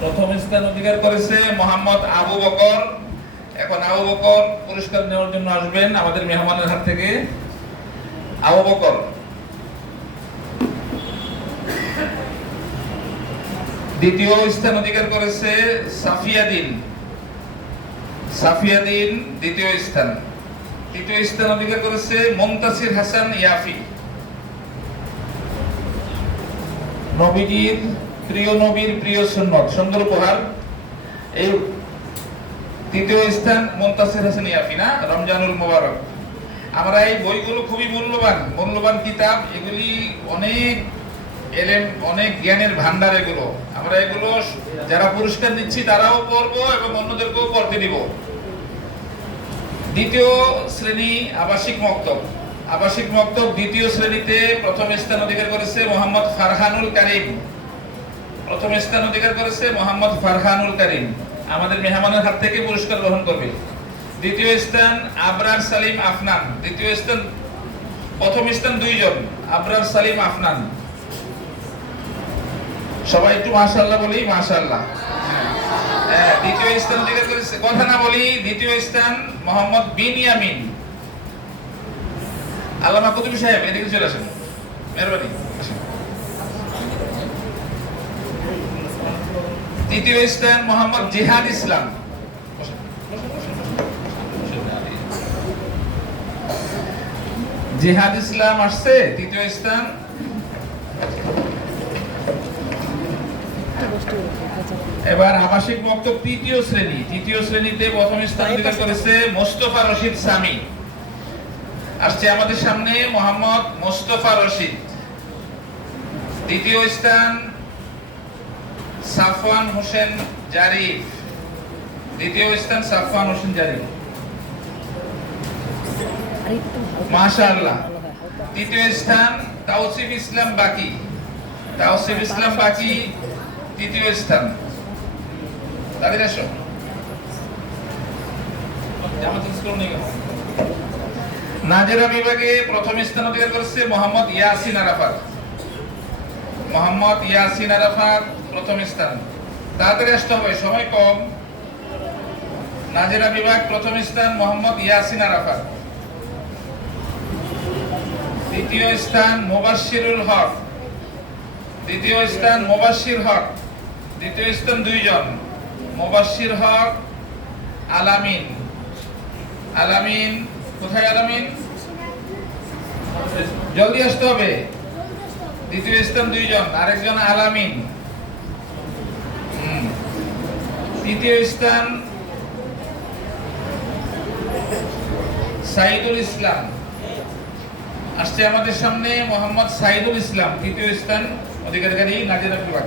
প্রথম স্থান অধিকার করেছে মোহাম্মদ আবু বকর। এখন আবু বকর পুরস্কার নেওয়ার জন্য আসবেন আমাদের মেহমানের হাত থেকে। আবু বকর। দ্বিতীয় স্থান অধিকার করেছে সাফিয়া দিন। সাফিয়া দিন দ্বিতীয় স্থান। তৃতীয় স্থান অধিকার করেছে মুনতাসির হাসান ইয়াফি। নবীজির প্রিয় নবীর প্রিয় সুন্নত সুন্দর উপহার। এই তৃতীয় স্থান মুনতাসির হাসান ইয়াফি না, রমজানুল মুবারক। আমরা এই বইগুলো খুবই মূল্যবান কিতাব। এগুলি অনেক জ্ঞানের ভান্ডার। এগুলো আমরা এগুলো যারা পুরস্কার নিচ্ছি তারাও পড়বো এবং অন্যদেরকেও পড়তে দিব। দ্বিতীয় শ্রেণী আবাসিক মক্তব। আবাসিক মক্তব দ্বিতীয় শ্রেণীতে প্রথম স্থান অধিকার করেছে মোহাম্মদ ফারহানুল কারীম। প্রথম স্থান অধিকার করেছে মোহাম্মদ ফারহানুল কারীম। আমাদের মেহমানের হাত থেকে পুরস্কার গ্রহণ করবে। দ্বিতীয় স্থান আবরার সালিম আফনান। দ্বিতীয় স্থান, প্রথম স্থান দুইজন, আবরার সালিম আফনান। সবাই একটু মাশাআল্লাহ বলি, মাশাআল্লাহ। দ্বিতীয় স্থান অধিকার করেছে, কথা না বলি, দ্বিতীয় স্থান মোহাম্মদ বিনিয়ামিন। আল্লামা কুতুবী সাহেব এদিকে চলে আসেন, মেহরবানি। তৃতীয় স্থান মোহাম্মদ জিহাদ ইসলাম। জিহাদ ইসলাম আসছে তৃতীয় স্থান। এবার আবাসিক মক্তব তৃতীয় শ্রেণী। তৃতীয় শ্রেণীতে প্রথম স্থান অধিকার করেছে মোস্তফা রশিদ সামি। আসছে আমাদের সামনে মোহাম্মদ মোস্তফা রশিদ। দ্বিতীয় স্থান সাফওয়ান হোসেন জারিফ। দ্বিতীয় স্থান সাফওয়ান হোসেন জারিফ, মাশাআল্লাহ। তৃতীয় স্থান তাওসিফ ইসলাম বাকি। তাওসিফ ইসলাম বাকি তৃতীয় স্থান। তাদের আসো নাজেরা বিভাগে প্রথম স্থান অধিকার করেছে মোহাম্মদ ইয়াসিন আরাফাত। মোহাম্মদ ইয়াসিন আরাফাত প্রথম স্থান। তাদের আসতে হবে, সময় কম। নাজেরা বিভাগ প্রথম স্থান মোহাম্মদ ইয়াসিন আরাফাত। দ্বিতীয় স্থান মুবাশশিরুল হক। দ্বিতীয় স্থান মুবাশশির হক। দ্বিতীয় স্থান দুইজন, মুবাশশির হক, আলামিন। আলামিন কোথায়? আলামিন জলদি আসতে হবে। দ্বিতীয় স্থান দুইজন, আরেকজন আলামিন। তৃতীয় স্থান সাইদুল ইসলাম। আসছে আমাদের সামনে মোহাম্মদ সাইদুল ইসলাম, তৃতীয় স্থান অধিকারী নাজেরা বিভাগ।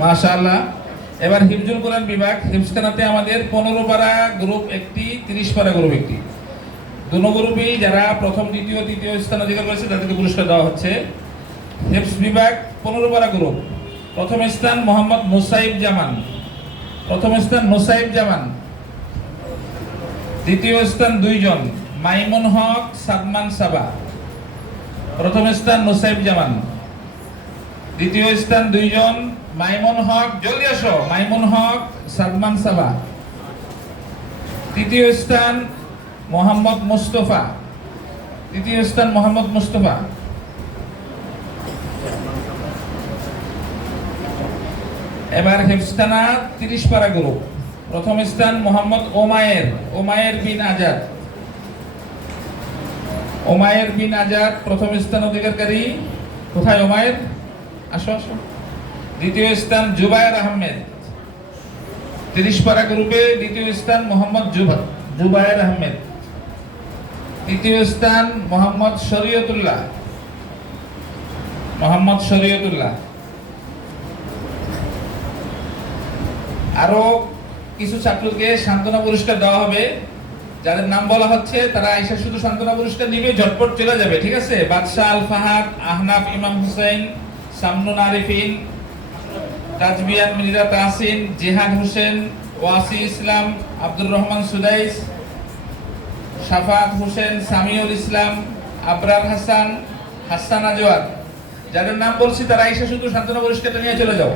মাশাআল্লাহ। এবার হিফজুল কোরআন বিভাগ। হিফজখানাতে আমাদের 15 পারা গ্রুপ একটি, 30 পারা গ্রুপ একটি। দুটো গ্রুপই যারা প্রথম দ্বিতীয় তৃতীয় স্থান অধিকার করেছে তাদেরকে পুরস্কার দেওয়া হচ্ছে। হিফজ বিভাগ 15 পারা গ্রুপ। প্রথম স্থান মোহাম্মদ মুসাইব জামান। প্রথম স্থান মুসাইব জামান। দ্বিতীয় স্থান দুইজন, মাইমুন হক, সাদমান সাবা। প্রথম স্থান মুসাইব জামান। দ্বিতীয় স্থান দুইজন, মাইমুন হক, জলদি আসো, মাইমুন হক, সাদমান সাবা। তৃতীয় স্থান মোহাম্মদ মুস্তফা। তৃতীয় স্থান মোহাম্মদ মুস্তফা। এবার হিফজখানা 30 পারা গ্রুপ। প্রথম স্থান মোহাম্মদ ওমায়ের, ওমায়ের বিন আজাদ। ওমায়ের বিন আজাদ প্রথম স্থান অধিকারী। কোথায় ওমায়ের? আসো আসো। দ্বিতীয় স্থান জুবায়ের আহমেদ। 30 পারা গ্রুপে দ্বিতীয় স্থান মোহাম্মদ জুবায়ের আহমেদ। তৃতীয় স্থান মোহাম্মদ শরীয়তুল্লাহ। মোহাম্মদ শরীয়তুল্লাহ। আরো কিছু ছাত্রকে সান্ত্বনা পুরস্কার দেওয়া হবে। যাদের নাম বলা হচ্ছে তারা আইসা শুধু সান্ত্বনা পুরস্কার নিবে, ঝটপট চলে যাবে, ঠিক আছে? বাদশাহ আল ফাহাদ, আহনাফ ইমাম হুসাইন, সামনুন আরিফিন, তাজবিয়ান মির্জা তাহসিন, জিহাদ হোসেন, ওয়াসি ইসলাম, আব্দুর রহমান সুদাইস, শাফাত হোসেন, সামিউল ইসলাম, আবরার হাসান, হাসান আজওয়াদ, যাদের নাম বলছি তারা এসে শুধু সান্ত্বনা পুরস্কারটা নিয়ে চলে যাও।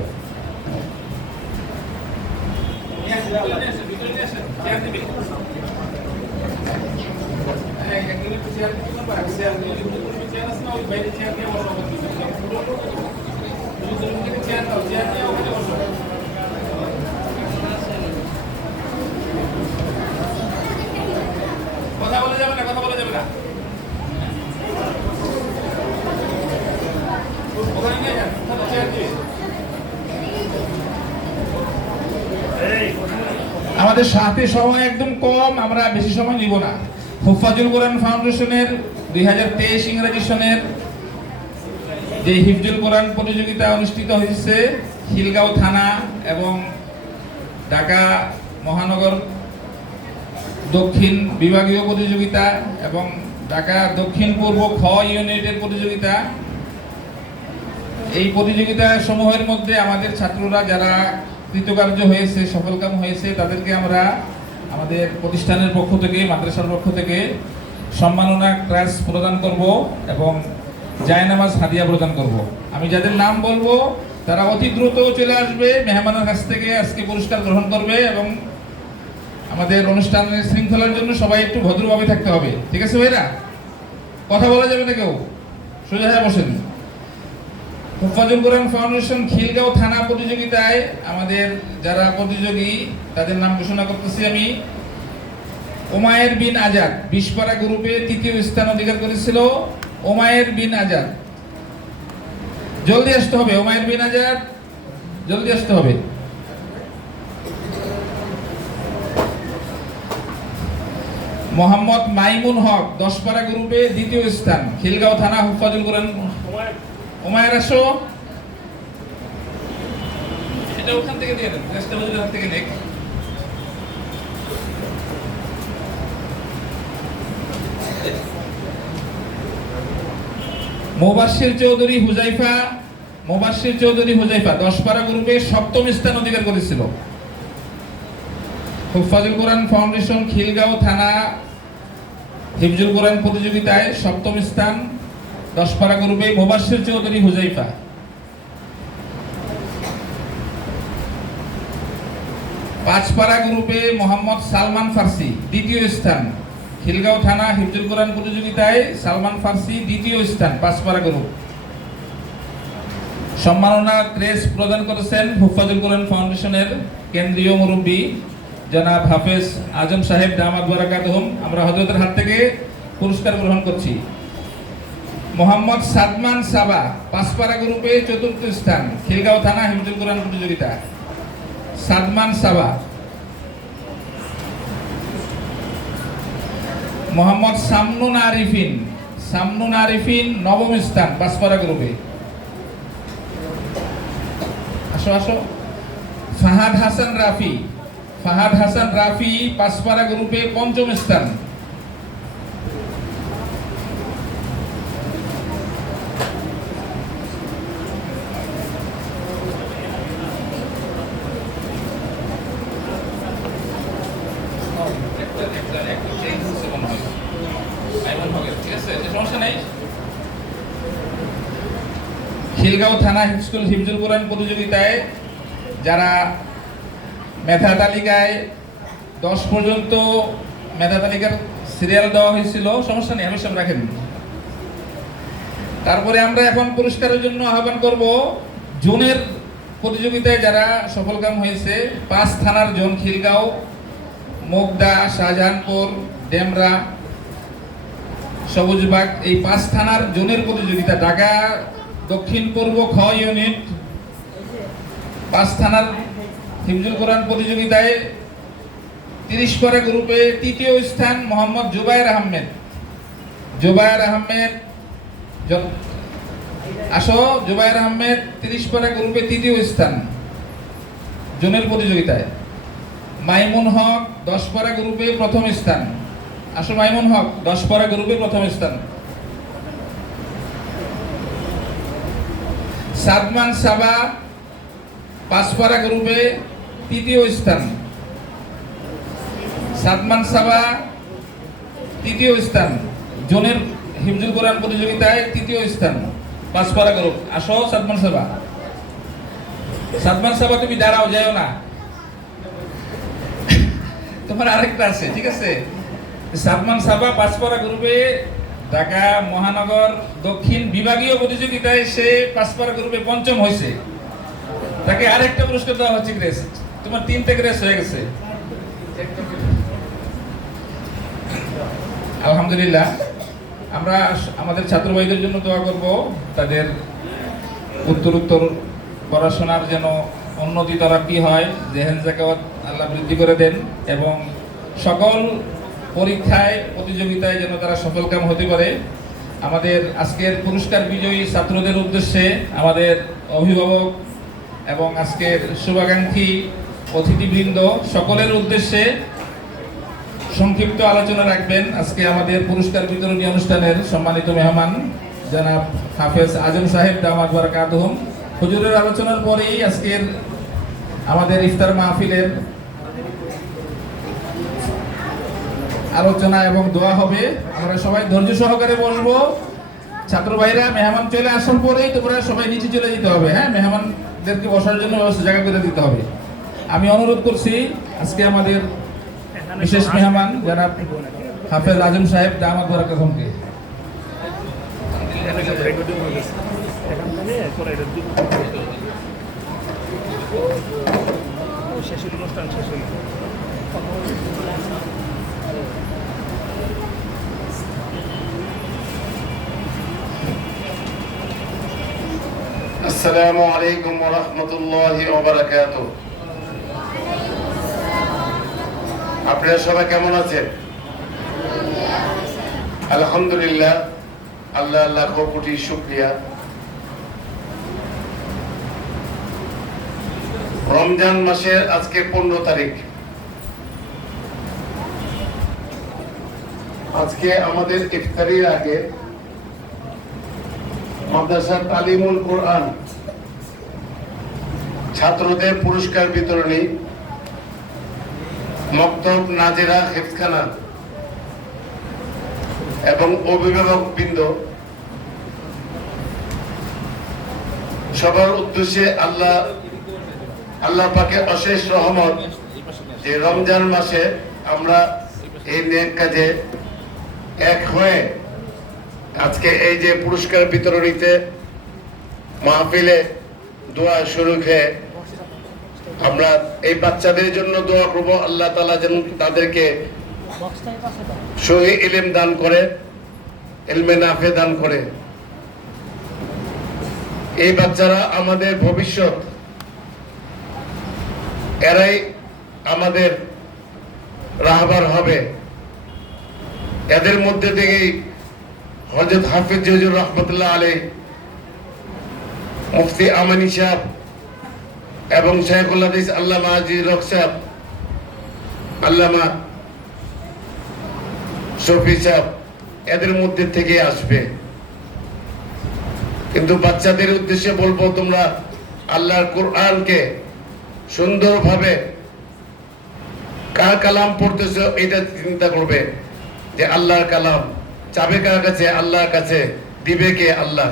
কথা বলা যাবে না, কথা বলা যাবে না। আমাদের সাথে সময় একদম কম, আমরা বেশি সময় নিব না। হুফাজুল কোরআন ফাউন্ডেশনের 2023 ইংরেজি সনের যে হিফজুল কোরআন প্রতিযোগিতা অনুষ্ঠিত হয়েছে খিলগাঁও থানা এবং ঢাকা মহানগর দক্ষিণ বিভাগীয় প্রতিযোগিতা এবং ঢাকা দক্ষিণ পূর্ব খ ইউনিটের প্রতিযোগিতা, এই প্রতিযোগিতা সমূহের মধ্যে আমাদের ছাত্ররা যারা কৃতকার্য হয়েছে, সফলকাম হয়েছে, তাদেরকে আমরা আমাদের প্রতিষ্ঠানের পক্ষ থেকে, মাদ্রাসার পক্ষ থেকে সম্মাননা ক্রাশ প্রদান করব এবং জায়নামাজ হাদিয়া প্রদান করব। আমি যাদের নাম বলবো তারা অতি দ্রুত চলে আসবে, মেহমানের কাছ থেকে আজকে পুরস্কার গ্রহণ করবে এবং আমাদের অনুষ্ঠানের শৃঙ্খলার জন্য সবাই একটু ভদ্রভাবে থাকতে হবে। ঠিক আছে ভাইরা? কথা বলা যাবে না কেউ, সোজা হয়ে বসেন। হুফাজুল কোরআন ফাউন্ডেশন খিলগাঁও থানা প্রতিযোগিতায় আমাদের যারা প্রতিযোগী তাদের নাম ঘোষণা করতেছি আমি। ওমায়ের বিন আজাদ 20 পারা গ্রুপে 3য় স্থান অধিকার করেছিল। ওমায়ের বিন আজাদ, জলদি আসতে হবে। ওমায়ের বিন আজাদ, জলদি আসতে হবে। মোহাম্মদ মাইমুন হক 10 পারা গ্রুপে 2য় স্থান, খিলগাঁও থানা হুফাজুল কোরআন। ওমায়ের আসো, এটা ওখান থেকে দিয়ে দেন, রেস্টে বসে হাত থেকে নেক। মোবাশির চৌধুরী হুজাইফা, মোবাশির চৌধুরী হুজাইফা 10 পারা গ্রুপে 7ম স্থান অধিকার করেছিল। হুফাজুল কোরআন ফাউন্ডেশন খিলগাঁও থানা হিফজুল কোরআন প্রতিযোগিতায় 7ম স্থান 10 পারা গ্রুপে মোবাশির চৌধুরী হুজাইফা। 5 পারা গ্রুপে মোহাম্মদ সালমান ফার্সি 2য় স্থান, খিলগাঁও থানা হিফজুল কোরআন প্রতিযোগিতায় সালমান ফার্সি 2য় স্থান 5 পারা গ্রুপ। সম্মাননা ক্রেস্ট প্রদান করেছেন হুফাজুল কোরআন ফাউন্ডেশনের কেন্দ্রীয় মুরব্বী জনাব হাফেজ আজম সাহেব দামাত বারাকাতুহুম। আমরা হযরতের হাত থেকে পুরস্কার গ্রহণ করছি। মোহাম্মদ সাদমান সাবা 5 পারা গ্রুপে 4র্থ স্থান, খিলগাঁও থানা হিফজুল কোরআন প্রতিযোগিতা। সাদমান সাবা। মোহাম্মদ সামনুন আরিফিন, সামনুন আরিফিন 9ম স্থান 5 পারা গ্রুপে। আসো আসো। ফাহাদ হাসান রাফি, ফাহাদ হাসান রাফি 5 পারা গ্রুপে 5ম স্থান। খিলগাঁও থানা স্কুল হিফজুল কোরআন প্রতিযোগিতায় যারা মেধা তালিকায় 10 পর্যন্ত মেধা তালিকার সিরিয়াল দেওয়া হয়েছিল, সমস্যা নেই, আমি সব রাখেন। তারপরে আমরা এখন পুরস্কারের জন্য আহ্বান করব জোনের প্রতিযোগিতায় যারা সফলকাম হয়েছে। 5 থানার জোন, খিলগাঁও, মুগদা, শাহজাহানপুর, ডেমরা, সবুজবাগ, এই 5 থানার জোনের প্রতিযোগিতা। ঢাকা দক্ষিণ পূর্ব খ ইউনিট 5 থানার হিফজুল কোরআন প্রতিযোগিতায় 30 পারা গ্রুপে 3য় স্থান মোহাম্মদ জুবায়ের আহমেদ। জুবায়ের আহমেদ আসো। জুবায়ের আহমেদ 30 পারা গ্রুপে 3য় স্থান জোনের প্রতিযোগিতায়। মাইমুন হক 10 পারা গ্রুপে 1ম স্থান। আসো মাইমুন হক 10 পারা গ্রুপে 1ম স্থান। সাদমান সাবা 5 পারা গ্রুপে 3য় স্থান। সাদমান সাবা 3য় স্থান জোনের হিফজুল কোরআন প্রতিযোগিতায় 3য় স্থান। পাঁচপাড়া গ্রুপ, আসো। সাদমান সাবা তুমি দাঁড়াও, যাও না, তোমার আরেকটা আছে, ঠিক আছে। সাদমান সাবা পাঁচপাড়া গ্রুপে ঢাকা মহানগর দক্ষিণ বিভাগীয় প্রতিযোগিতায় সে পাঁচপাড়া গ্রুপে পঞ্চম হয়েছে, তাকে আরেকটা পুরস্কার দেওয়া হচ্ছে, গ্রেস। তোমার 3টে গ্রেস হয়ে গেছে, আলহামদুলিল্লাহ। আমরা আমাদের ছাত্র ভাইদের জন্য দোয়া করব, তাদের উত্তরোত্তর পড়াশোনার যেন উন্নতি তরাক্কি হয়, জেহেন জাকাওয়াত আল্লাহ বৃদ্ধি করে দেন, এবং সকল পরীক্ষায় প্রতিযোগিতায় যেন তারা সফলকাম হতে পারে। আমাদের আজকের পুরস্কার বিজয়ী ছাত্রদের উদ্দেশ্যে আমাদের অভিভাবক এবং আজকের শুভাকাঙ্ক্ষী অতিথিবৃন্দ সকলের উদ্দেশ্যে সংক্ষিপ্ত আলোচনা রাখবেন আজকে আমাদের পুরস্কার বিতরণী অনুষ্ঠানের সম্মানিত মেহমান জনাব হাফেজ আজম সাহেব দামাত বারাকাতুহুম। হুজুরের আলোচনার পরেই আজকের আমাদের ইফতার মাহফিলের আলোচনা এবং দোয়া হবে। আমরা সবাই ধৈর্য সহকারে বসবো। ছাত্র ভাইরা মেহমান চলে আসার পরেই তোমরা সবাই নিচে চলে যেতে হবে, হ্যাঁ, মেহমানদেরকে বসার জন্য ব্যবস্থা জায়গা করে দিতে হবে। আমি অনুরোধ করছি আজকে আমাদের বিশেষ মেহমান জনাব হাফেজ আজম সাহেব দামাত বারাকাতুহুমকে। আসসালামু আলাইকুম ওয়া রাহমাতুল্লাহি ওয়া বারাকাতুহু। আপনারা সবাই কেমন আছেন? আলহামদুলিল্লাহ, আল্লাহ লাখ কোটি শুকরিয়া। রমজান মাসের আজকে 15 তারিখ। আজকে আমাদের ইফতারির আগে মাদ্রাসা তালিমুল কোরআন ছাত্রদের পুরস্কার বিতরণী, মক্তব নাজেরা হেফখানা এবং অভিভাবক বৃন্দ সবার উদ্দেশ্যে আল্লাহ পাকের অশেষ রহমত যে রমজান মাসে আমরা এই নেক কাজে এক হয়ে আজকে এই যে পুরস্কার বিতরণীতে মাহফিলে দোয়া শুরু খেয়ে আমরা এই বাচ্চাদের জন্য দোয়া করব, আল্লাহ তাআলা যেন তাদেরকে সহি ইলম দান করে, ইলমে নাফে দান করে। এই বাচ্চারা আমাদের ভবিষ্যৎ, এরাই আমাদের রাহবার হবে। এদের মধ্যে থেকেই হযরত হাফেজ হুজুর রহমাতুল্লাহ আলাইহি, মুফতি আমানী সাহেব এবং শাইখুল হাদিস আল্লামা আজিজ রক সাহেব, আল্লামা শফি সাহেব, এদের মধ্যে থেকে আসবে। কিন্তু বাচ্চাদের উদ্দেশ্যে বলবো, তোমরা আল্লাহর কোরআনকে সুন্দরভাবে কার কালাম পড়তেছো এটা চিন্তা করবে যে আল্লাহর কালাম চাবে কার কাছে? আল্লাহর কাছে। দিবে কে? আল্লাহ।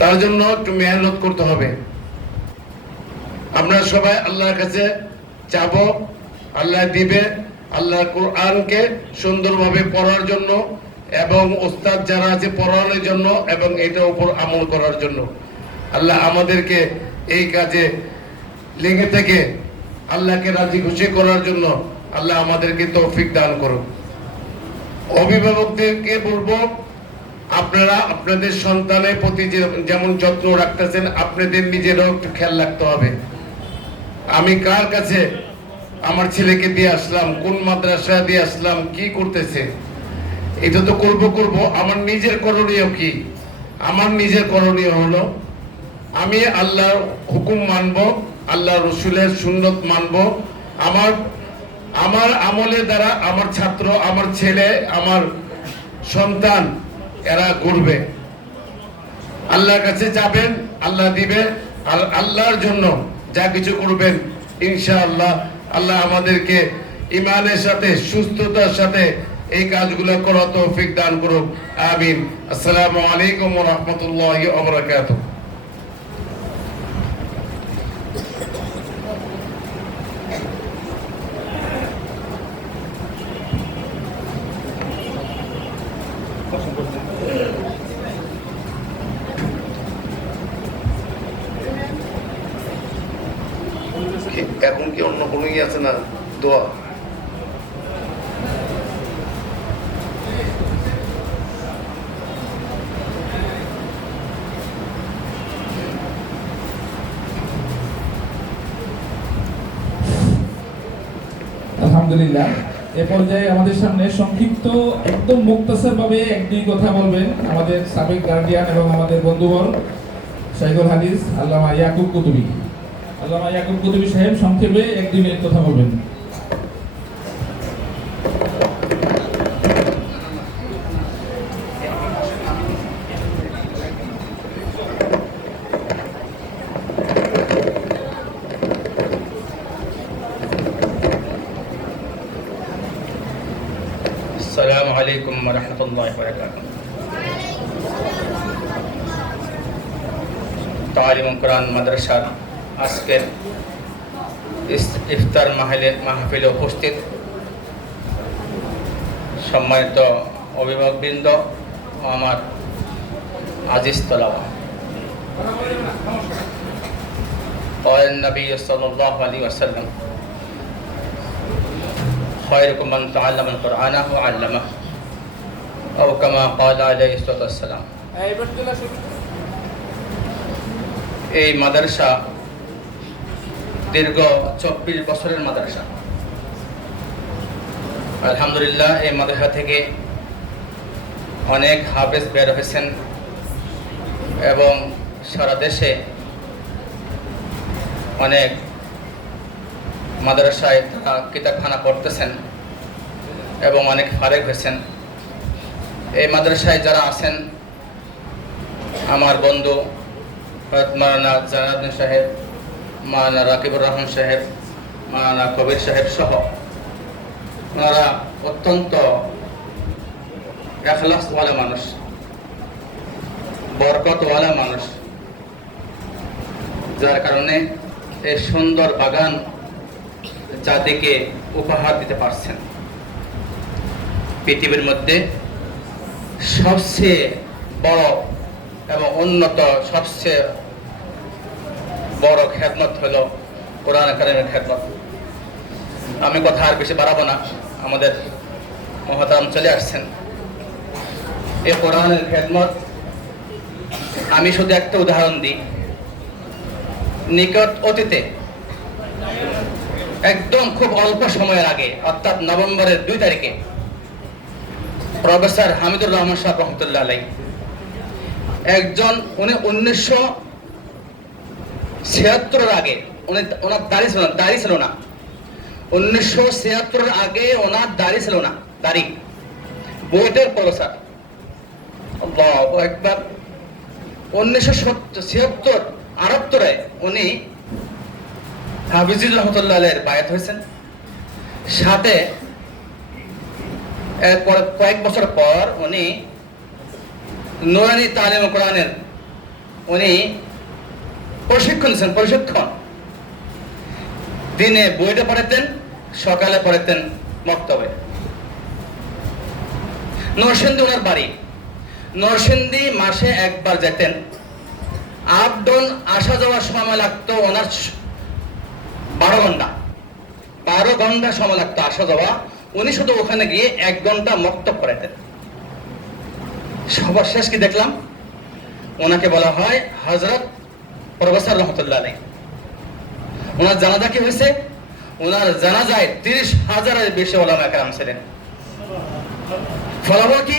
তার জন্য একটু মেহনত করতে হবে। আমরা সবাই আল্লাহর কাছে চাবো, আল্লাহ দিবে। আল্লাহর কোরআনকে সুন্দরভাবে পড়ার জন্য এবং ওস্তাদ যারা আছে পড়ানোর জন্য এবং এটার উপর আমল করার জন্য। আল্লাহ আমাদেরকে এই কাজে লেগে থেকে আল্লাহকে রাজি খুশি করার জন্য আল্লাহ আমাদেরকে তৌফিক দান করুন। অভিভাবকদেরকে বলবো, আপনারা আপনাদের সন্তানের প্রতি যেমন যত্ন রাখতেছেন, আপনাদের নিজেরাও একটু খেয়াল রাখতে হবে। আমি কার কাছে আমার ছেলেকে দিয়ে আসলাম, কোন মাদ্রাসা দিয়ে আসলাম, কি করতেছে, এটা তো করব। আমার নিজের করণীয় কি? আমার নিজের করণীয় হলো আমি আল্লাহর হুকুম মানব, আল্লাহ রসুলের সুন্নত মানব। আমার আমলের দ্বারা আমার ছাত্র, আমার ছেলে, আমার সন্তান এরা ঘুরবে। আল্লাহর কাছে যাবেন, আল্লাহ দিবে। আর আল্লাহর জন্য যা কিছু করবেন ইনশাআল্লাহ আল্লাহ আমাদেরকে ইমানের সাথে, সুস্থতার সাথে এই কাজগুলো করার তৌফিক দান করুক, আমিন। আসসালামু আলাইকুম ওয়া রাহমাতুল্লাহি ওয়া বারাকাতুহু। এখন কি অন্য কোনো ই আছে না দোয়া? আলহামদুলিল্লাহ, এ পর্যায়ে আমাদের সামনে সংক্ষিপ্ত একদম মুক্তাসার ভাবে একটি কথা বলবেন আমাদের সাবেক গার্ডিয়ান এবং আমাদের বন্ধুবর শাইখুল হাদিস আল্লামা ইয়াকুব কুতুবী। আল্লামা ইয়াকুব কুতুবী সাহেব সংক্ষেপে এক দুই মিনিট কথা বলবেন। আসসালামু আলাইকুম ওয়া রাহমাতুল্লাহি ওয়া বারাকাতুহু। তালিমুল কোরআন মাদ্রাসার আজকের ইফতার মাহফিলে উপস্থিত সম্মানিত অভিভাবকবৃন্দ ও আমার আজিজ তলাবা, قال النبي صلى الله عليه وسلم خيركم من تعلم القرآن وعلمه أو كما قال عليه الصلاة والسلام। এই মাদ্রাসা দীর্ঘ 24 বছরের মাদ্রাসা। আলহামদুলিল্লাহ, এই মাদ্রাসা থেকে অনেক হাফেজ বের হয়েছেন এবং সারা দেশে অনেক মাদ্রাসায় তারা কিতাবখানা পড়তেছেন এবং অনেক ফারেক হয়েছেন। এই মাদ্রাসায় যারা আছেন, আমার বন্ধু মাওলানা জালালউদ্দিন সাহেব, মাওলানা রাকিবুর রহমান সাহেব, মাওলানা কবির সাহেব সহ ওনারা অত্যন্ত এখলাসওয়ালা মানুষ, বরকতওয়ালা মানুষ, যার কারণে এই সুন্দর বাগান জাতিকে উপহার দিতে পারছেন। পৃথিবীর মধ্যে সবচেয়ে বড় এবং উন্নত সবচেয়ে বড় খেদমত হলো কোরআন কারীমের খেদমত। আমি কথা আর বেশি বাড়াবো না, আমাদের মহতারাম চলে আসছেন। এই কোরআনের খেদমত আমি শুধু একটা উদাহরণ দিই। নিকট অতীতে একদম খুব অল্প সময়ের আগে, অর্থাৎ নভেম্বরের 2 তারিখে প্রফেসর হামিদুর রহমান সাহেব রহমতুল্লাহ আলাইহি একজন, উনি 1976 আগে ওনার দাড়ি ছিল না 1976 আগে ওনার দাড়ি ছিল না, দাড়ি বুয়েটের প্রফেসর। আল্লাহু আকবার। 1976 78 উনি হাফিজুর রহমতুল্লাহ আলাইহির বায়াত হয়েছেন। সাথে কয়েক বছর পর উনি নুরানি তালিম কোরআনের উনি প্রশিক্ষণ দিনে বইটা পড়াতেন, সকালে পড়াতেন মক্তবে। নরসিংদী ওনার বাড়ি। নরসিংদী মাসে একবার যেতেন। আপ ডাউন আসা যাওয়ার সময় লাগতো ওনার 12 ঘন্টা সময় লাগতো আসা যাওয়া। উনি শুধু ওখানে গিয়ে 1 ঘন্টা মক্তব পড়াতেন। সবার শেষ কি দেখলাম, ওনাকে বলা হয় হযরত প্রফেসর রহমতুল্লাহ আলাইহি। ওনার জানাজা কি হয়েছে? ওনার জানাজায় 30,000-এর বেশি উলামা কেরাম ছিলেন। ফলাফল কি?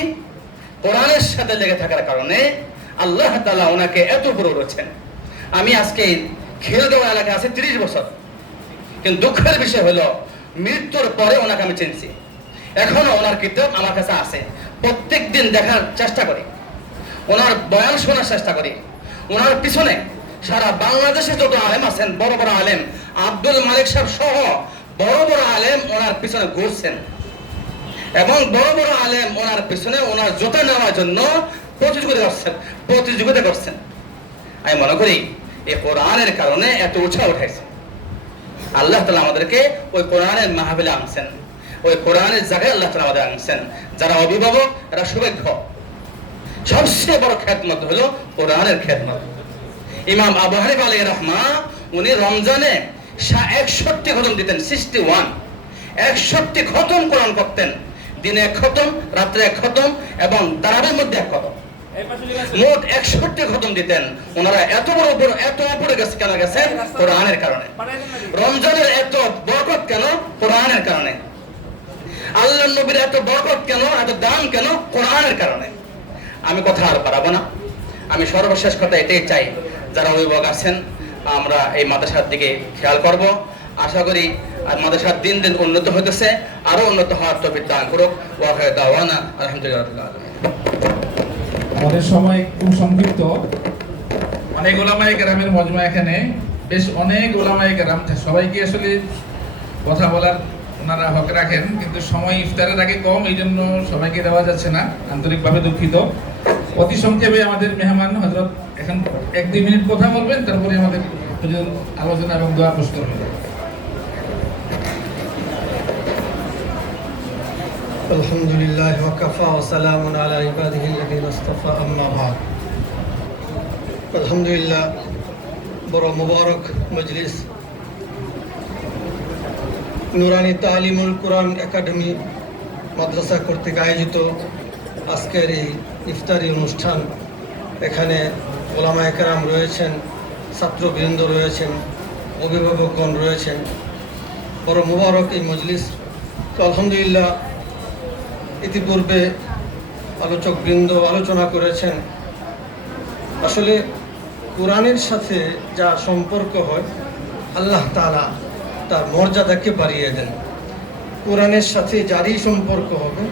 কোরআনের সাথে লেগে থাকার কারণে আল্লাহ তাআলা ওনাকে এত উপরে উঠেছেন। আমি আজকে খেলগাঁও এলাকায় আছি 30 বছর, কিন্তু দুঃখের বিষয় হলো মৃত্যুর পরে ওনাকে আমি চিনছি। এখনো ওনার কিতাব আমার কাছে আছে। প্রত্যেক দিন দেখার চেষ্টা করি, ওনার বয়ান শোনার চেষ্টা করি। ওনার পিছনে সারা বাংলাদেশে যত আলেম আছেন, বড় বড় আলেম, আব্দুল মালিক সাহেব সহ বড় বড় আলেম ওনার পিছনে ঘুরছেন। এবং বড় বড় আলেম ওনার পেছনে ওনার জোতা নেওয়ার জন্য প্রতিযোগিতা করছেন। আমি মনে করি এই কোরআনের কারণে এত উৎসাহ উঠাইছে। আল্লাহ তাআলা আমাদেরকে ওই কোরআনের মাহফিলে আনছেন, ওই কোরআনের জায়গায় আল্লাহ তাআলা আমাদের আনছেন। যারা অভিভাবক তারা সৌভাগ্য। সবচেয়ে বড় খেদমত হলো কোরআনের খেদমত। ইমাম আবু হানিফা আলাইহির রাহমা উনি রমজানে 61 খতম দিতেন, 61 খতম কোরআন করতেন। দিনে 1 খতম, রাত্রে 1 খতম এবং তারাবির মধ্যে 1 খতম, মোট 61 খতম দিতেন। ওনারা এত উপরে গেছে কেন গেছেন? কোরআনের কারণে। রমজানের এত বরকত কেন? কোরআনের কারণে। আল্লাহর নবীর এত বরকত কেন, এত দাম কেন? কোরআনের কারণে। আমি কথা আর বাড়াবো না। আমি সর্বশেষ কথা এটাই চাই, যারা অভিভাবক আছেন আমরা এই মাদ্রাসার দিকে খেয়াল করব। আশা করি আর মাদ্রাসার দিন দিন উন্নত হতেছে, আরো উন্নত হওয়ার তৌফিক দান করুক। ওয়া আখিরু দাওয়ানা আলহামদুলিল্লাহি রাব্বিল আলামিন। আমাদের সময় খুব সংক্ষিপ্ত। অনেক ওলামায়ে কেরামের মজমা এখানে, বেশ অনেক ওলামায়ে কেরাম, সবাইকে আসলে কথা বলার ওনারা হক রাখেন, কিন্তু সময় ইফতারের আগে কম, এই জন্য সবাইকে দেওয়া যাচ্ছে না, আন্তরিকভাবে দুঃখিত। অতি সংক্ষেপে আমাদের মেহমান হযরত এখন 1-2 মিনিট কথা বলবেন, তারপরে আমাদের আলোচনা এবং দোয়া পেশ করবেন। আলহামদুলিল্লাহ ওয়া কাফা ওয়া সালামুন আলা ইবাদিহি আল্লাযীনা ইসতাফা, আম্মা বা'দ। আলহামদুলিল্লাহ, বড় মুবারক মজলিস নুরানি তালিমুল কোরআন একাডেমি মাদ্রাসা কর্তৃক আয়োজিত আজকের এই ইফতারি অনুষ্ঠান। এখানে ওলামায়ে কেরাম রয়েছেন, ছাত্রবৃন্দ রয়েছেন, অভিভাবকগণ রয়েছেন। বড় মুবারক এই মজলিস। তো আলহামদুলিল্লাহ, ইতিপূর্বে আলোচকবৃন্দ আলোচনা করেছেন। আসলে কোরআনের সাথে যা সম্পর্ক হয় আল্লাহ তাআলা তার মর্যাদাকে বাড়িয়ে দেন। কোরআনের সাথে যারই সম্পর্ক হবে,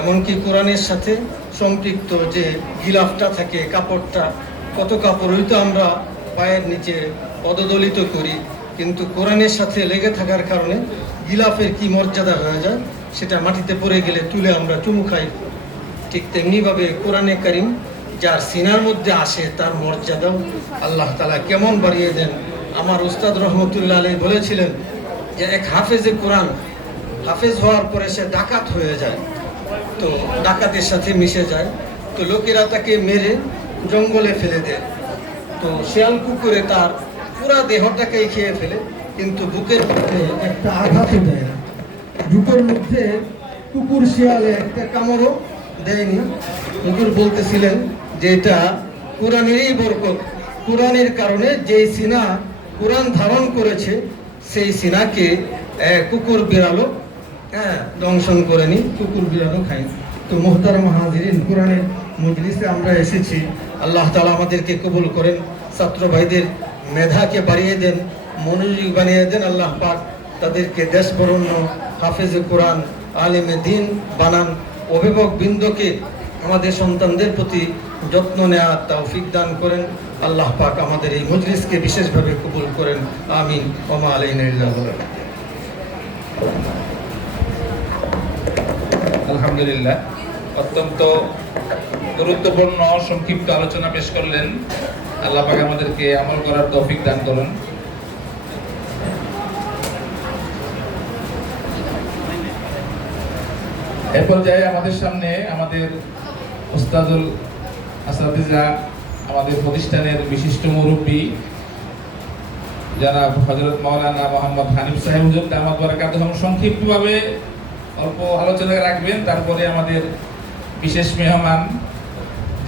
এমনকি কোরআনের সাথে সম্পৃক্ত যে গিলাফটা থাকে, কাপড়টা, কত কাপড়ই তো আমরা পায়ের নিচে পদদলিত করি, কিন্তু কোরআনের সাথে লেগে থাকার কারণে গিলাফের কি মর্যাদা হয়ে যায়, সেটা মাটিতে পড়ে গেলে তুলে আমরা চুমু খাই। ঠিক তেমনিভাবে কোরআনে কারীম যার সিনার মধ্যে আসে তার মর্যাদাও আল্লাহ তাআলা কেমন বাড়িয়ে দেন। আমার উস্তাদ রহমতুল্লাহ আলাইহি বলেছিলেন যে এক হাফেজে কোরআন হাফেজ হওয়ার পরে সে ডাকাত হয়ে যায়, তো ডাকাতের সাথে মিশে যায়, তো লোকেরা তাকে মেরে জঙ্গলে ফেলে দেয়, তো শিয়াল কুকুরে তার পুরা দেহটাকেই খেয়ে ফেলে, কিন্তু বুকের মধ্যে একটা আঘাতও দেয় না। বুকের মধ্যে কুকুর শিয়ালে একটা কামড়ও দেয়নি। হুজুর বলতেছিলেন যে এটা কোরআনেরই বরকত। কোরআনের কারণে যেই সিনা কোরআন ধারণ করেছে সেই সিনাকে কুকুর বিড়ালও দংশন করেনি, কুকুর বিড়ালও খায়নি। তো মুহতারাম হাজিরিন, কোরআনের মজলিসে আমরা এসেছি, আল্লাহ তাআলা আমাদেরকে কবুল করেন, ছাত্র ভাইদের মেধাকে বাড়িয়ে দেন, মনোযোগী বানিয়ে দেন। আল্লাহ পাক তাদেরকে দেশ বরণ্য হাফেজে কোরআন, আলেমে দ্বীন বানান। অভিভাবক বৃন্দকে আমাদের সন্তানদের প্রতি যত্ন নেওয়ার তৌফিক দান করেন। আল্লাহ পাক আমাদের এই মজলিসকে বিশেষভাবে কবুল করেন। আমিন। ওয়া মা আলাইনা ইল্লাল বালাগ। আলহামদুলিল্লাহ, অত্যন্ত গুরুত্বপূর্ণ সংক্ষিপ্ত আলোচনা পেশ করলেন। আল্লাহ পাক আমাদেরকে আমল করার তৌফিক দান করুন। এ পর্যায়ে আমাদের সামনে আমাদের উস্তাদুল আসাতিজা, আমাদের প্রতিষ্ঠানের বিশিষ্ট মুরব্বী জনাব হযরত মাওলানা মোহাম্মদ হানিফ সাহেব হুজুর দামাত বারাকাতুহু সংক্ষিপ্তভাবে অল্প আলোচনা রাখবেন। তারপরে আমাদের বিশেষ মেহমান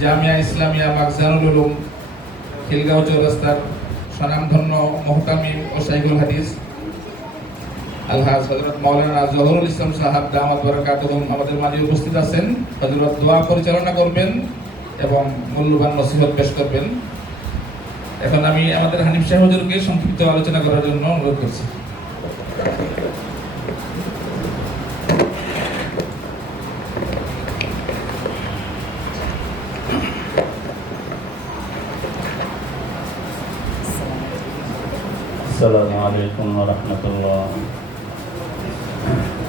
জামিয়া ইসলামিয়া মাখজানুল উলুম খিলগাঁও চৌরাস্তার স্বনামধন্য মুহতামিম ও শাইখুল হাদিস আলহাজ হযরত মাওলানা জহুরুল ইসলাম সাহেব দামাত বারাকাতুহু আমাদের মাঝে উপস্থিত আছেন। হযরত দোয়া পরিচালনা করবেন এবং মূল্যবান নসিহত পেশ করবেন। এখন আমি আমাদের হানিফ সাহেব হুজুরকে সংক্ষিপ্ত আলোচনা করার জন্য অনুরোধ করছি। আসসালামু আলাইকুম ওয়া রাহমাতুল্লাহ।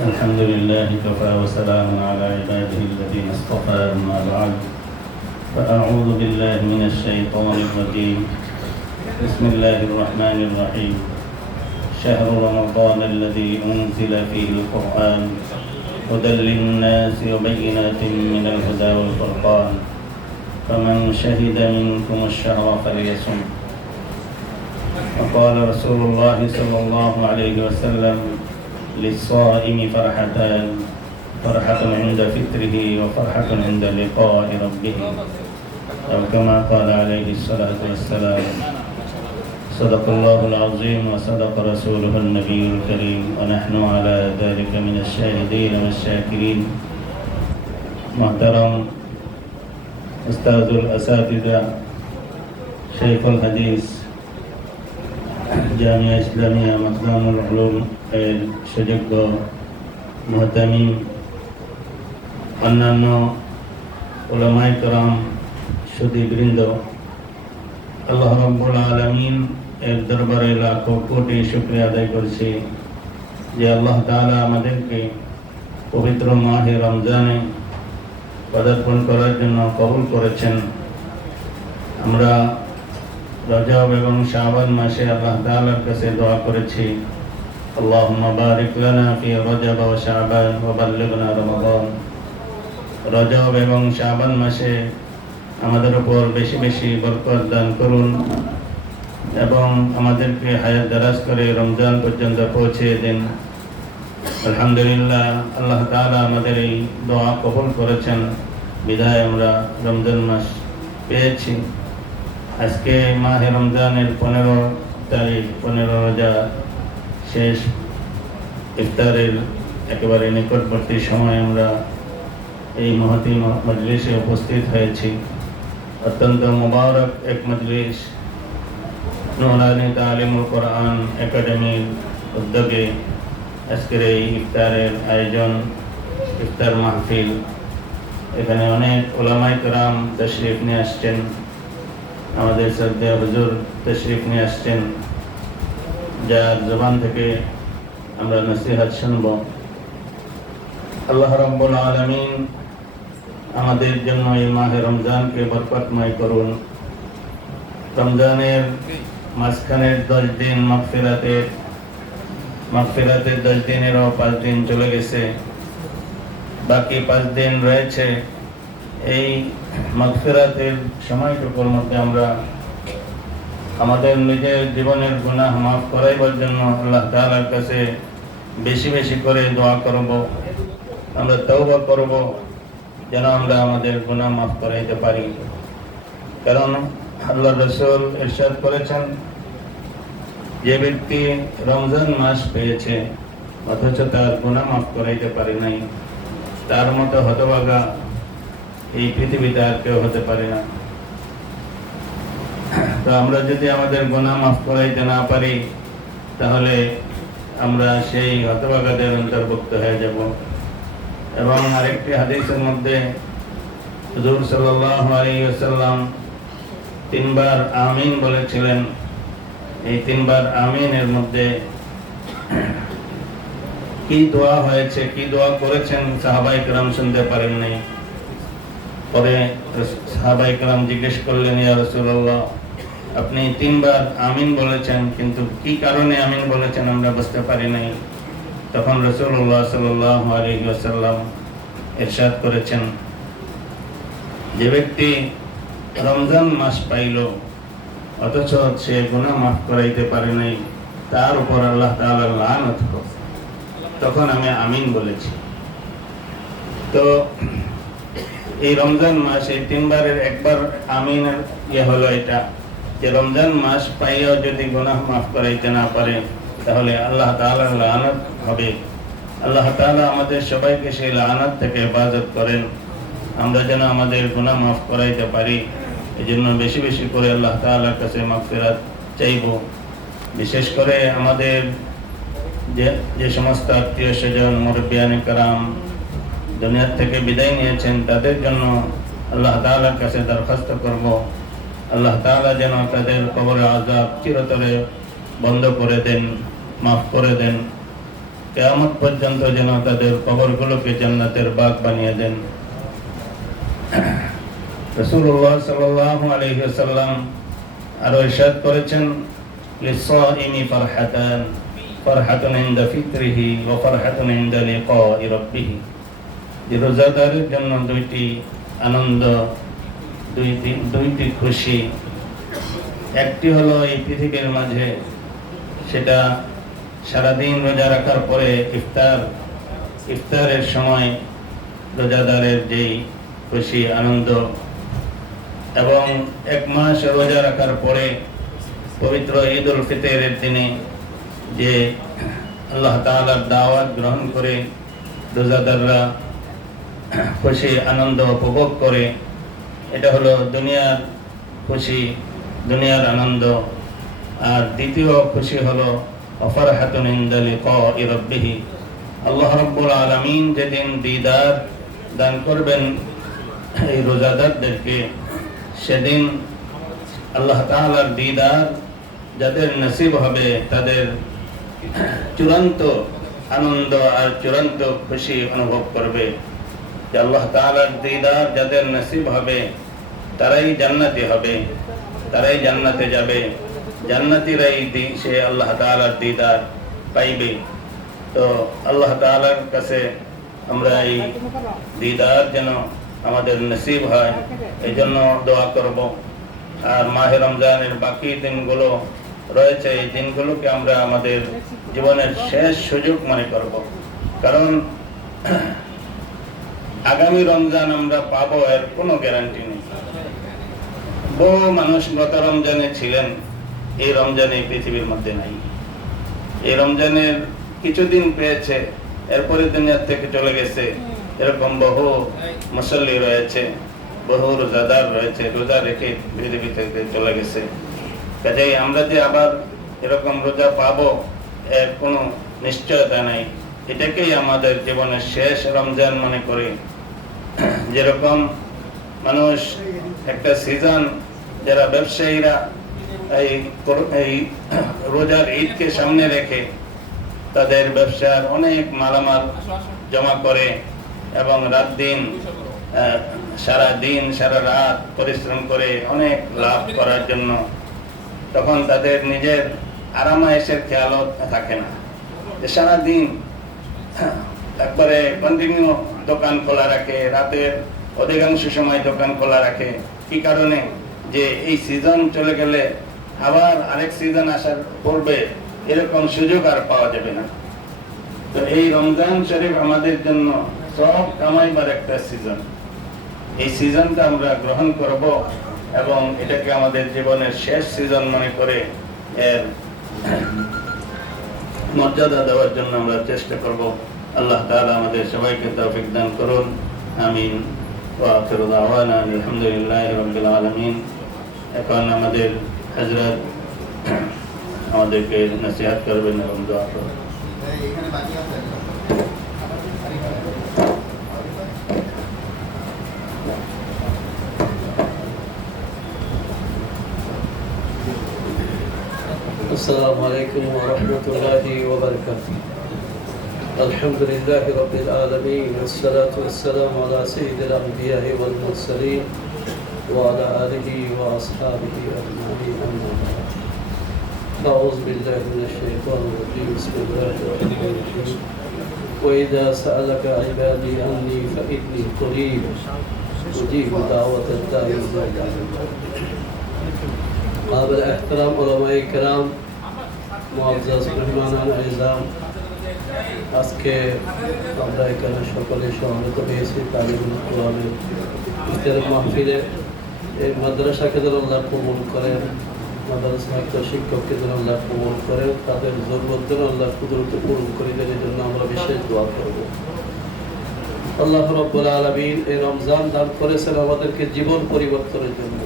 الحمد لله كفى وسلام على عباده الذين اصطفى أما بعد فأعوذ بالله من الشيطان الرجيم بسم الله الرحمن الرحيم شهر رمضان الذي أنزل فيه القرآن هدى للناس وبينات من الهدى والفرقان فمن شهد منكم الشهر فليصم وقال رسول الله صلى الله عليه وسلم للصائم فرحتان فرحة عند فطره وفرحة عند لقاء ربه أو كما قال عليه الصلاة والسلام صدق الله العظيم وصدق رسوله النبي الكريم ونحن على ذلك من الشاهدين والشاكرين محترم أستاذ الأساتذة شيخ الحديث জামিয়া ইসলামিয়া মাকদামুল উলুম এর সুযোগ্য মুহতামিম, অন্যান্য উলামায়ে কেরাম, সুধীবৃন্দ, আল্লাহ রাব্বুল আলামিন এর দরবারে লাখো কোটি শুকরিয়া আদায় করছি যে আল্লাহ তাআলা আমাদেরকে পবিত্র মাহে রমজানে পদার্পণ করার জন্য কবুল করেছেন। আমরা রজব এবং শাবান মাসে আল্লাহ তাআলার কাছে দোয়া করেছি, আল্লাহুম্মা বারিক লানা ফি রজব ওয়া শাবান ওয়া বাল্লিগনা রমাদান। রজব এবং শাবান মাসে আমাদের উপর বেশি বেশি বরকত দান করুন এবং আমাদেরকে হায়াত দারাজ করে রমজান পর্যন্ত পৌঁছে দিন। আলহামদুলিল্লাহ, আল্লাহ তাআলা আমাদের এই দোয়া কবুল করেছেন, বিধায় আমরা রমজান মাস পেয়েছি। আজকে মাহে রমজানের 15 তারিখ, 15 রোজা শেষ, ইফতারের একেবারে নিকটবর্তী সময় আমরা এই মহতী মজলিসে উপস্থিত হয়েছি। অত্যন্ত মুবারক এক মজলিস, নুরানি তালিমুল কোরআন একাডেমির উদ্যোগে আজকের এই ইফতারের আয়োজন, ইফতার মাহফিল। এখানে অনেক উলামায়ে কেরাম তশরিফ নিয়ে আসছেন, আমাদের শ্রদ্ধেয় হুজুর তশরিফ নিয়ে আসছেন, যার জবান থেকে আমরা নসিহত শুনব। আল্লাহ রাব্বুল আলামিন আমাদের জন্য এই মাহে রমজানকে বরকতময় করুন। রমজানের মাঝখানের 10 দিন মাগফিরাতের 10 দিনেরও 5 দিন চলে গেছে, বাকি 5 দিন রয়েছে। এই মাগফিরাতের সময়টুকুর মধ্যে আমরা আমাদের নিজের জীবনের গুনাহ মাফ করাইবার জন্য আল্লাহ তাআলার কাছে বেশি বেশি করে দোয়া করব, আমরা তওবা করব যেন আমরা আমাদের গুনাহ মাফ করাইতে পারি। কারণ আল্লাহ রাসূল ইরশাদ করেছেন, যে ব্যক্তি রমজান মাস পেয়েছে অথচ তার গুনাহ মাফ করাইতে পারে নাই, তার মতো হতভাগা এই পৃথিবীতে আর কেউ হতে পারে না। তো আমরা যদি আমাদের গুনাহ মাফ করাইতে না পারি, তাহলে আমরা সেই হতভাগাদের অন্তর্ভুক্ত হয়ে যাব। এবং আরেকটি হাদিসের মধ্যে হুজুর সাল্লাল্লাহু আলাইহি ওয়াসাল্লাম 3 বার আমিন বলেছিলেন। এই 3 বার আমিনের মধ্যে কি দোয়া হয়েছে, কি দোয়া করেছেন সাহাবায়ে কেরাম শুনতে পারেন নাই। পরে সাহাবায়ে কেরাম জিজ্ঞেস করলেন, ইয়া রাসূলুল্লাহ, আপনি 3 বার আমিন বলেছেন, কিন্তু কি কারণে আমিন বলেছেন আমরা বুঝতে পারি নাই। তখন রাসূলুল্লাহ সাল্লাল্লাহু আলাইহি ওয়াসাল্লাম ইরশাদ করেছেন, যে ব্যক্তি রমজান মাস পাইল অথচ সে গুনাহ মাফ করাইতে পারে নাই, তার উপর আল্লাহ তাআলার লানত হোক। তখন আমি আমিন বলেছি। তো এই রমজান মাস, এই 3 বারের একবার আমিনের হলো এটা, যে রমজান মাস পাইয়াও যদি গুনাহ মাফ করাইতে না পারে, তাহলে আল্লাহ তাআলার লানত হবে। আল্লাহ তাআলা আমাদের সবাইকে সেই লানত থেকে হেফাজত করেন, আমরা যেন আমাদের গুনাহ মাফ করাইতে পারি। এই জন্য বেশি বেশি করে আল্লাহ তাআলার কাছে মাগফিরাত চাইব। বিশেষ করে আমাদের যে সমস্ত আত্মীয় স্বজন, মুরব্বিয়ানে কেরাম দুনিয়া থেকে বিদায় নিয়েছেন, তাদের জন্য আল্লাহ তাআলার কাছে দরখাস্ত করব, আল্লাহ তাআলা যেন তাদের কবরের আযাব চিরতরে বন্ধ করে দেন, মাফ করে দেন। কিয়ামত পর্যন্ত যেন তাদের কবরগুলোকে জান্নাতের বাগ বানিয়ে দেন। রাসূলুল্লাহ সাল্লাল্লাহু আলাইহি ওয়াসাল্লাম আরো ইরশাদ করেছেন, লিস-সাইমি ফারহাতান, ফারহাতুন ইনদা ফিতরিহি ওয়া ফারহাতুন ইনদা লিকাই রাব্বিহি। যে রোজাদারের জন্য দুইটি আনন্দ, দুইটি খুশি। একটি হলো এই পৃথিবীর মাঝে, সেটা সারাদিন রোজা রাখার পরে ইফতারের সময় রোজাদারের যেই খুশি আনন্দ, এবং 1 মাস রোজা রাখার পরে পবিত্র ঈদ উল ফিতরের দিনে যে আল্লাহ তাআলার দাওয়াত গ্রহণ করে রোজাদাররা খুশি আনন্দ উপভোগ করে, এটা হলো দুনিয়ার খুশি, দুনিয়ার আনন্দ। আর দ্বিতীয় খুশি হলো ফারহাতুন ইনদা লিকাই রাব্বিহি। আল্লাহ রাব্বুল আলামিন যেদিন দিদার দান করবেন এই রোজাদারদেরকে, সেদিন আল্লাহ তাআলার দিদার যাদের নসিব হবে তাদের চূড়ান্ত আনন্দ আর চূড়ান্ত খুশি অনুভব করবে। যে আল্লাহ তাআলার দিদার যাদের নসিব হবে তারাই জান্নাতি হবে, তারাই জান্নাতে যাবে, জান্নাতীরাই সে আল্লাহ তাআলার দিদার পাইবে। তো আল্লাহ তাআলার কাছে আমরা এই দিদার যেন আমাদের নসিব হয় এই জন্য দোয়া করব। আর মাহে রমজানের বাকি দিনগুলো রয়েছে, এই দিনগুলোকে আমরা আমাদের জীবনের শেষ সুযোগ মনে করব, কারণ আগামী রমজান আমরা পাবো এর কোনো গ্যারান্টি নেই। বহু মানুষ গত রমজানে ছিলেন, এই রমজানে পৃথিবীর মধ্যে নাই। এই রমজানের কিছুদিন পেয়েছে, এরপরে দুনিয়ার থেকে চলে গেছে। এরকম বহু মুসল্লি রয়েছে, বহু রোজাদার রয়েছে, রোজা রেখে পৃথিবী থেকে চলে গেছে। কাজেই আমরা যে আবার এরকম রোজা পাবো এর কোনো নিশ্চয়তা নাই। এটাকেই আমাদের জীবনের শেষ রমজান মনে করি। যেরকম মানুষ একটা সিজন, যারা ব্যবসায়ীরা এই রোজার ঈদকে সামনে রেখে তাদের ব্যবসার অনেক মালামাল জমা করে এবং সারা দিন সারা রাত পরিশ্রম করে অনেক লাভ করার জন্য, তখন তাদের নিজের আরামায়েশের খেয়ালও থাকে না। যে সারাদিন তারপরে কন্টিনিউ দোকান খোলা রাখে, রাতের অধিকাংশ সময় দোকান খোলা রাখে। কি কারণে? যে এই সিজন চলে গেলে আবার আরেক সিজন আসার পূর্বে এরকম সুযোগ আর পাওয়া যাবে না। তো এই রমজান শরীফ আমাদের জন্য সব কামাইবার একটা সিজন। এই সিজনটা আমরা গ্রহণ করব এবং এটাকে আমাদের জীবনের শেষ সিজন মনে করে এর মর্যাদা দেওয়ার জন্য আমরা চেষ্টা করব। আল্লাহ তাআলা আমাদের সবাইকে তৌফিক দান করুন। আমিন। ওয়া আখিরু দাওয়ানা আলহামদুলিল্লাহি রাব্বিল আলামিন। এখন আমাদের হযরত আমাদেরকে নসিহত করবেন এবং দোয়া করবেন। السلام عليكم ورحمة الله وبركاته. الحمد لله رب العالمين والصلاة والسلام على سيد الأنبياء والمرسلين وعلى آله وأصحابه أجمعين. أما بعد. أعوذ بالله من الشيطان الرجيم. بسم الله الرحمن الرحيم. وإذا سألك عبادي عني فإني قريب أجيب دعوة الداعي إذا دعاني. قابل احترام علماء کرام, মুআজ্জাজ মেহমানান আইজাম, আজকে আমরা এখানে সকলে সমবেত হয়েছি তালিমুল কোরআনের ইফতারের মাহফিলে। এই মাদ্রাসাকে যেন আল্লাহ কবুল করেন, মাদ্রাসার শিক্ষককে যেন আল্লাহ কবুল করেন, তাদের জরুরত যেন আল্লাহ কুদরতে পূরণ করে দেন, এই জন্য আমরা বিশেষ দোয়া করব। আল্লাহ রাব্বুল আলামিন এই রমজান দান করেছেন আমাদেরকে জীবন পরিবর্তনের জন্য।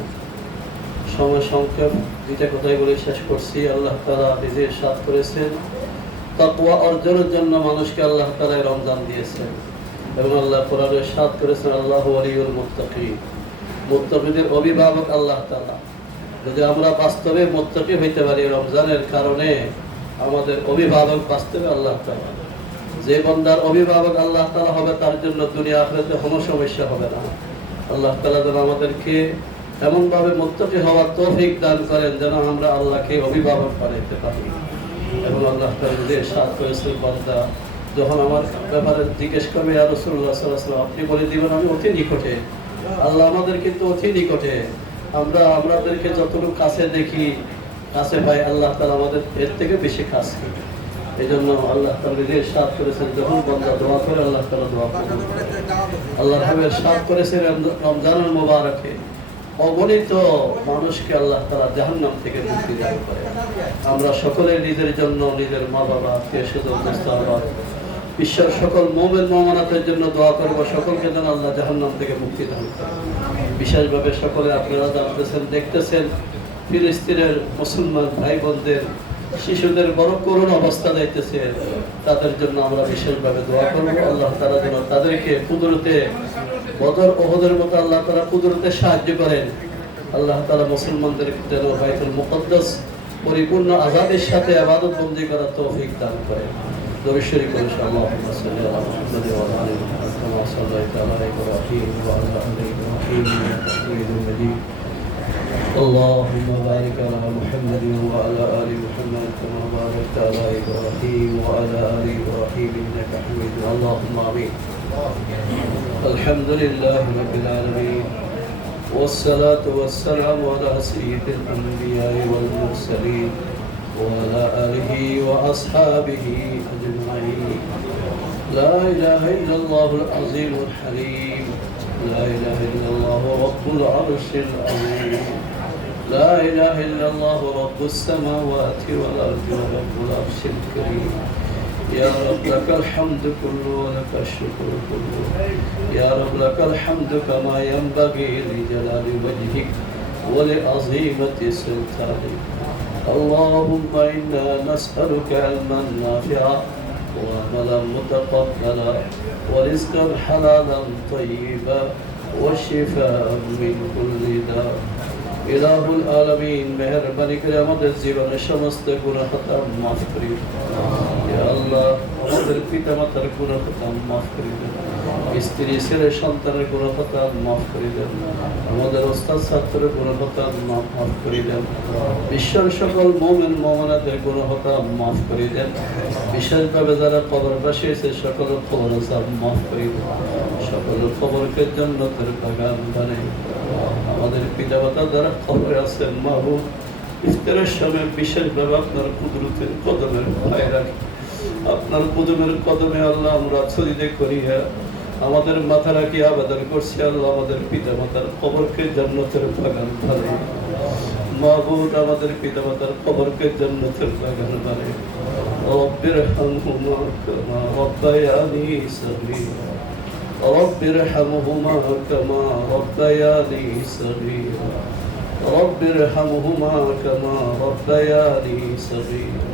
সময় সংক্ষেপ দুইটা কথাই বলে শেষ করছি। আল্লাহ তাআলা নিজে ইরশাদ করেছেন তাকওয়া অর্জনের জন্য মানুষকে আল্লাহ তাআলা রমজান দিয়েছেন, এবং আল্লাহ কোরআনে ইরশাদ করেছেন আল্লাহু ওয়ালিউল মুত্তাকিন, মুত্তাকিদের অভিভাবক আল্লাহ তাআলা। যদি আমরা বাস্তবে মুত্তাকি হইতে পারি রমজানের কারণে, আমাদের অভিভাবক বাস্তবে আল্লাহ তাআলা। যে বান্দার অভিভাবক আল্লাহ তাআলা হবে তার জন্য দুনিয়া আখিরাতে কোনো সমস্যা হবে না। আল্লাহ তাআলা যেন আমাদেরকে এমন ভাবে মুত্তাকি হওয়ার তৌফিক দান করেন যেন আমরা আল্লাহকে অভিভাবক বানাইতে পারি। এবং আল্লাহ তাআলা যে সাত করেছে বান্দা যখন আমার ব্যাপারে জিজ্ঞেস করবে ইয়া রাসূলুল্লাহ সাল্লাল্লাহু আলাইহি ওয়াসাল্লাম, আপনি বলে দিবেন আমি অতি নিকটে। আল্লাহ আমাদের কিন্তু অতি নিকটে, আমরা আমাদেরকে যতটুকু কাছে দেখি কাছে পাই, আল্লাহ তাআলা আমাদের এর থেকে বেশি কাছে। এই জন্য আল্লাহ তাআলা যে সাত করেছেন যখন বান্দা দোয়া করে আল্লাহ তাআলা দোয়া করেন। আল্লাহ তাআলা সাত করেছেন রমজানুল মুবারকে অগণিত মানুষকে আল্লাহ তাআলা জাহান্নাম থেকে মুক্তি দান করে। আমরা সকলে নিজের জন্য, নিজের মা বাবা, আত্মীয়-স্বজন, মুসলমান, বিশ্বের সকল মুমিন মুমিনাতের জন্য দোয়া করব, সকলকে যেন আল্লাহ জাহান্নাম থেকে মুক্তি দান করে। বিশেষভাবে সকলে আপনারা জানতেছেন, দেখতেছেন ফিলিস্তিনের মুসলমান ভাই বোনদের, শিশুদের বড় করুণ অবস্থা যাইতেছে, তাদের জন্য আমরা বিশেষভাবে দোয়া করব। আল্লাহ তাআলা যেন তাদেরকে কুদরতে বদর ওহদের মতো আল্লাহ তাআলা কুদরতে সাহায্য করেন। আল্লাহ তাআলা মুসলমানদের যেন বাইতুল মুকদ্দাস পরিপূর্ণ আযাদের সাথে ইবাদত বন্দী করার তৌফিক দান করেন। দরুদ শরীফ পড়ুন, আল্লাহুম্মা সাল্লি আলা মুহাম্মাদ ওয়া আলা আলি মুহাম্মাদ কামা সাল্লাইতা আলা ইব্রাহিম ওয়া আলা আলি ইব্রাহিম ইন্নাকা হামিদুম মাজিদ। اللهم بارك على محمد وعلى آل محمد كما باركت على إبراهيم وعلى آل إبراهيم إنك حميد مجيد. اللهم آمين. الحمد لله رب العالمين والصلاة والسلام على سيد الأنبياء والمرسلين وعلى آله وأصحابه أجمعين. لا إله إلا الله العظيم الحليم، لا إله إلا الله رب العرش العظيم، لا إله إلا الله رب السماوات والأرض ورب العرش الكريم. يا رب لك الحمد كله ولك الشكر كله، يا رب لك الحمد كما ينبغي لجلال وجهك ولعظيمة سلطانك. اللهم إنا نسألك علما نافعا وعملا متقبلا ورزقا حلالا طيبا وشفاء من كل داء. ইলাহুল আলামিন মেহেরবানি করে আমাদের জীবনের সমস্ত গুনাহ খাতা মাফ করে দিন। ইয়া আল্লাহ আমাদের পিতামাতার গুনাহ খাতা মাফ করে দিন, স্ত্রী ছেলে সন্তানের গুনাহ খাতা মাফ করে দেন, আমাদের ওস্তাদ ছাত্রের গুনাহ খাতা মাফ করে দেন, বিশ্বের সকল মুমিন মুমিনাতের গুনাহ খাতা মাফ করে দেন। বিশেষভাবে যারা কবরবাসী আছে সকলের কবর আযাব মাফ করে দেন, সকলের কবরকে জান্নাতের বাগান বানাই। আমাদের পিতামাতা যারা কবরে আছেন মাহবুব ইফতারের সময় বিশেষভাবে আপনার কুদরতের কদমের ভয় রাখি। আপনার কদমের কদমে আল্লাহ আমরা ছড়িয়ে করিয়া আমাদের মাথা রাখি আবেদন করছি, আল্লাহ আমাদের পিতামাতার কবরকে জান্নাতের বাগান বানাই। মাহবুব আমাদের পিতামাতার কবরকে জান্নাতের বাগান বানাই। রব্বিরহামহুমা কামা রাব্বায়ানি সগীরা, رب ارحمهما كما ربياني صغيرا، رب ارحمهما كما ربياني صغيرا.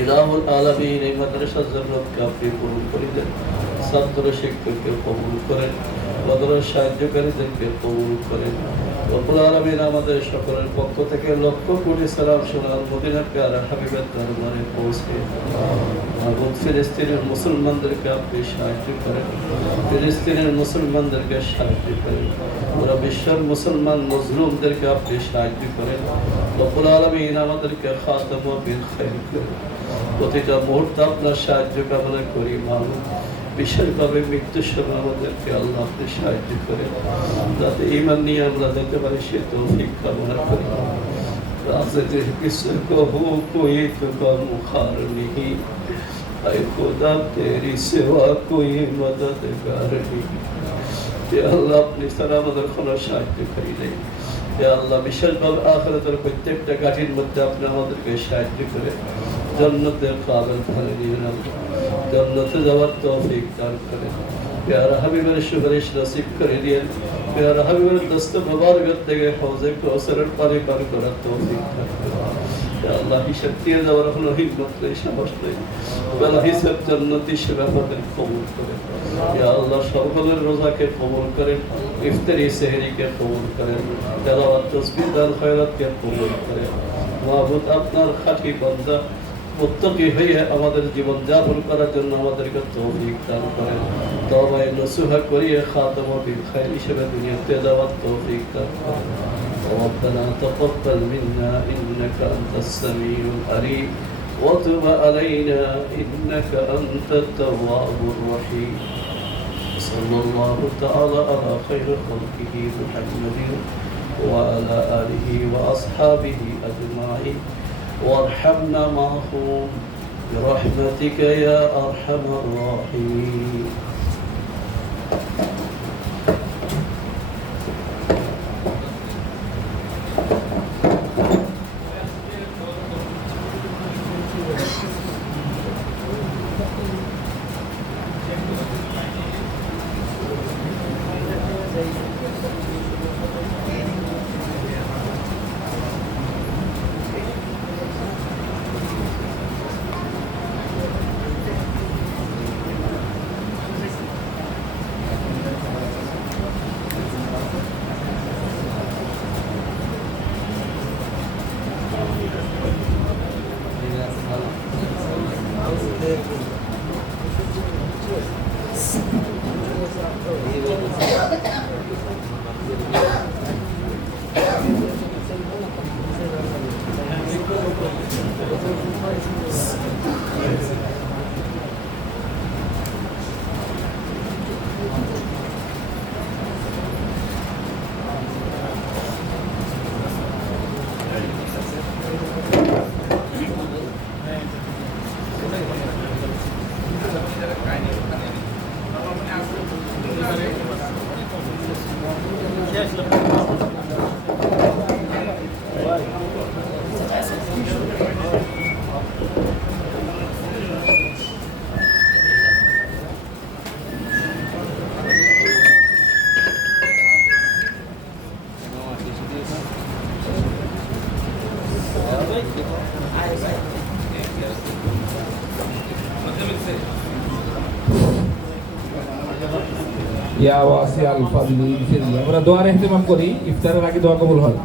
ইলাহুল আলামিন এই মাদ্রাসার জন্য আপনি কবুল করে দেন, ছাত্র শিক্ষককে কবুল করেন, মাদ্রাসার সাহায্যকারীদেরকে কবুল করেন। রব্বুল আলামিন আমাদের সকলের পক্ষ থেকে লক্ষ কোটি সালাম শোনাল মদিনার প্যারা হাবিবের দরবারে পৌঁছে মাহবুব ফিলিস্তিনের মুসলমানদেরকে আপনি সাহায্য করেন, ফিলিস্তিনের মুসলমানদেরকে সাহায্য করেন, পুরো বিশ্বের মুসলমান মজলুমদেরকে আপনি সাহায্য করেন। রব্বুল আলামিন আমাদেরকে খাতাম বিল খাইর করেন। প্রতিটা মুহূর্তে আপনার সাহায্য কামনা করি মাহবুব। বিশেষভাবে মৃত্যুর সময় আমাদেরকে আল্লাহ আপনি সাহায্য করেন, যাতে ঈমান নিয়ে আমরা যেতে পারি সে তৌফিক কামনা করি। রাজে কিসে কহু কোই তো মুখার নেহি, আয় খোদা তেরি সেবা কোই মদদগার নেহি। ইয়া আল্লাহ আপনি ছাড়া আমাদের কোনো সাহায্যকারী নেই। ইয়া আল্লাহ বিশেষভাবে আখিরাতের প্রত্যেকটা ঘাটির মধ্যে আপনি আমাদেরকে সাহায্য করে জান্নাতের কাবেল বানিয়ে নেন, জান্নাতে যাওয়ার তৌফিক দান করেন। প্যারা হাবিবের সুপারিশ নসিব করে দিয়েন, প্যারা হাবিবের দস্ত মুবারক থেকে হৌজে কাউসারের পানি পান করার তৌফিক দান করেন। ইয়া আল্লাহ হিসাব দিয়ে যাওয়ার কোনো হিম্মত নেই, সাহস নেই, বেলা হিসাব জান্নাতি সেবা আমাদের কবুল করেন। ইয়া আল্লাহ সকলের রোজাকে কবুল করেন, ইফতারি সেহরিকে কবুল করেন, তেলাওয়াত তাসবিহ দান খয়রাতকে কবুল করেন। মাহবুব আপনার খাঁটি বান্দা মুত্তাকি হয়ে আমাদের জীবন যাপন করার জন্য আমাদেরকে তৌফিক দান করেন। তওবায়ে নসুহা করিয়ে খাতামা বিল খায়র হিসেবে দুনিয়াতে যাওয়ার তৌফিক দান করেন। ربنا تقبل منا إنك أنت السميع العليم وتب علينا إنك أنت التواب الرحيم. صلى الله تعالى على خير خلقه محمد وعلى آله وأصحابه أجمعين وارحمنا معهم برحمتك يا أرحم الراحمين. ইয়া ওয়াসিআল ফাদলি ফিরলি। আমরা দোয়ার ইহতিমাম করি, ইফতারের আগে দোয়া কবুল হয়।